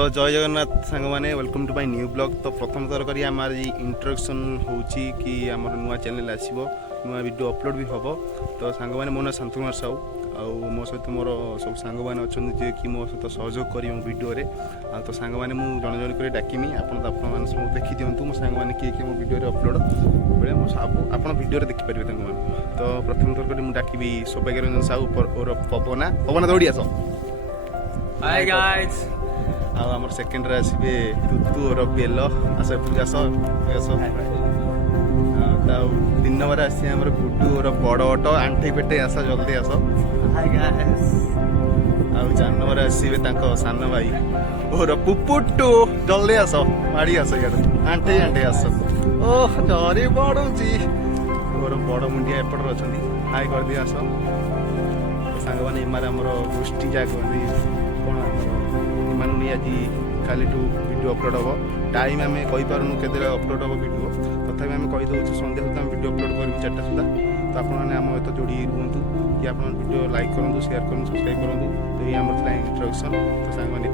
तो जय जगन्नाथ सांग मैंने welcome to my new blog. तो प्रथम थर कर आम इंट्रोडक्शन होची कि आम नुआ चैनल आसो नुआ वीडियो अपलोड भी हम। तो सांग मैंने मो ना शांतकुमार साहू मो सहित मोर सब सांग मैंने अच्छा जे कि मो सहित सहयोग कर वीडियो रे। तो सांग मैंने जन जन कर डाकमी आपने सब देखी दिंतु मो सांग मैंने किए मो वीडियो अपलोड बेले मो सब आप वीडियो देखिपारे। तो प्रथम थर कर डाकबी सौभाग्य रंजन साहू और पवना पवना दौड़ी आस। हाय गाइस आमर सेकेंड रे आसबे तुतु और बेल आस आस आस। तीन नंबर आसी आमर गुड्डू और बड़ अटो आंठी पेटे आस जल्दी आस। हाय गाइस चार नंबर आसबे सान भाई और पुपुटू जल्दी आस माड़ी आस इे आंठी आंठी आस। ओह जरी पड़ुची और बड़ मुंडिया एपटर अच्छा हाई कर दी आस। सांग मैंने एमार आमर गोष्ठी जा कर कौन नहीं आज काली वीडियो अपलोड हम टाइम आम कहींपारूँ के अपलोड हम वीडियो तथापि आम कहीदे संध्या सुधा वीडियो अपलोड करूँ 4टा सुधा। तो आपने आम सहित जोड़ी रुहतु कि आप वीडियो लाइक करूँ शेयर करूँ सब्सक्राइब करूँ। तो ये आम इंट्रोडक्शन। तो सांग मैंने